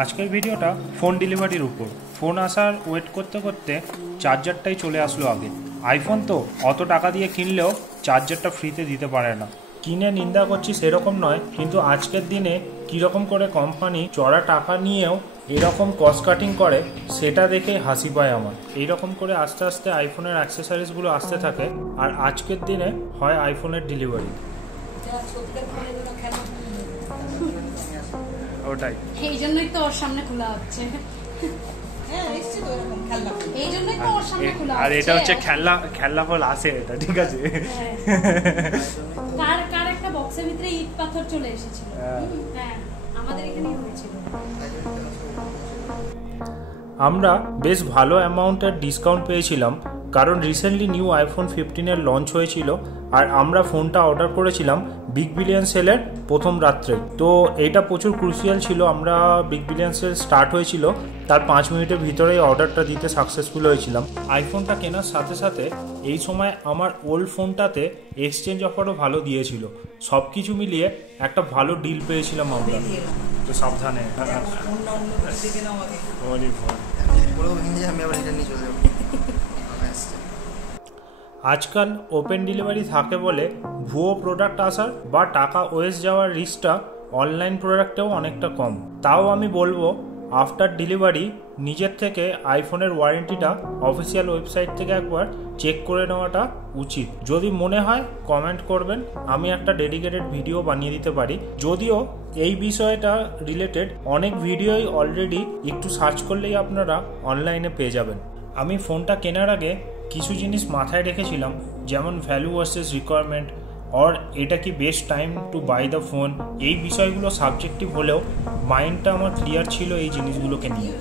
আজকের ভিডিওটা ফোন ডেলিভারির উপর। ফোন আসার ওয়েট করতে করতে চার্জারটাই চলে আসলো আগে। আইফোন তো অত টাকা দিয়ে কিনলেও চার্জারটা ফ্রিতে দিতে পারে না। কিনে নিন্দা করছি সেরকম নয়, কিন্তু আজকের দিনে কীরকম করে কোম্পানি চড়া টাকা নিয়েও এরকম কস্ট কাটিং করে সেটা দেখে হাসি পায় আমার। এইরকম করে আস্তে আস্তে আইফোনের অ্যাক্সেসরিজগুলো আসতে থাকে, আর আজকের দিনে হয় আইফোনের ডেলিভারি। ওটাই, এই জন্যই তো ওর সামনে খোলা হচ্ছে। আর এটা হচ্ছে খেলনা ফল আসে, এটা ঠিক আছে। কার একটা বক্সের ভিতরে ইট পাথর চলে এসেছিল। হ্যাঁ, আমাদের এখানেই হয়েছিল। আমরা বেশ ভালো অ্যামাউন্টের ডিসকাউন্ট পেয়েছিলাম, কারণ রিসেন্টলি নিউ আইফোন 15-এর লঞ্চ হয়েছিল, আর আমরা ফোনটা অর্ডার করেছিলাম বিগ বিলিয়ন সেলের প্রথম রাত্রে। তো এইটা প্রচুর ক্রুশিয়াল ছিল। আমরা বিগ বিলিয়ন সেল স্টার্ট হয়েছিল তার 5 মিনিটের ভিতরেই অর্ডারটা দিতে সাকসেসফুল হয়েছিলাম। আইফোনটা কেনার সাথে সাথে এই সময় আমার ওল্ড ফোনটাতে এক্সচেঞ্জ অফারও ভালো দিয়েছিল। সব কিছু মিলিয়ে একটা ভালো ডিল পেয়েছিলাম আমরা। তো সাবধানে। আজকাল ওপেন ডেলিভারি থাকে বলে ভুয়ো প্রোডাক্ট আসার বা টাকা ওয়েস্ট যাওয়ার রিস্কটা অনলাইন প্রোডাক্টেও অনেকটা কম। তাও আমি বলবো আফটার ডেলিভারি নিজের থেকে আইফোনের ওয়ারেন্টিটা অফিসিয়াল ওয়েবসাইট থেকে একবার চেক করে নেওয়াটা উচিত। যদি মনে হয় কমেন্ট করবেন, আমি একটা ডেডিকেটেড ভিডিও বানিয়ে দিতে পারি। যদিও এই বিষয়টা রিলেটেড অনেক ভিডিওই অলরেডি একটু সার্চ করলেই আপনারা অনলাইনে পেয়ে যাবেন। আমি ফোনটা কেনার আগে কিছু জিনিস মাথায় রেখেছিলাম, যেমন ভ্যালু ভার্সেস রিকোয়ারমেন্ট, আর এটা কি best time to buy the phone. এই বিষয়গুলো সাবজেক্টিভ হলেও মাইন্ডটা আমার ক্লিয়ার ছিল এই জিনিসগুলোকে নিয়ে।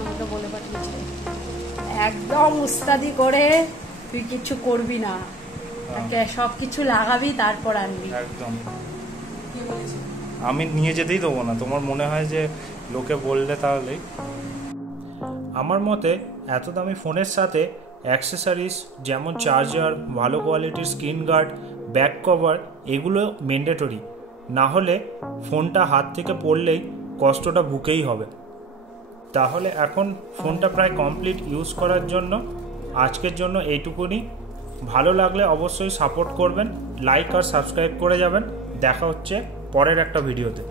আমাকে বলে পাঠিয়েছে একদম উস্তাদি করে তুই কিছু করবি না, সবকিছু লাগাবি তারপর আনবি। একদম, আমি নিয়ে যেতেই দেবো না। তোমার মনে হয় যে লোকে বললে তাহলেই। আমার মতে এত দামি ফোনের সাথে অ্যাক্সেসরিজ যেমন চার্জার, ভালো কোয়ালিটির স্ক্রিন গার্ড, ব্যাক কভার, এগুলো ম্যান্ডেটরি। না হলে ফোনটা হাত থেকে পড়লেই কষ্টটা বুকেই হবে। তাহলে এখন ফোনটা প্রায় কমপ্লিট ইউজ করার জন্য আজকের জন্য এইটুকুনি। ভালো লাগলে অবশ্যই সাপোর্ট করবেন, লাইক আর সাবস্ক্রাইব করে যাবেন। দেখা হচ্ছে পরের একটা ভিডিওতে।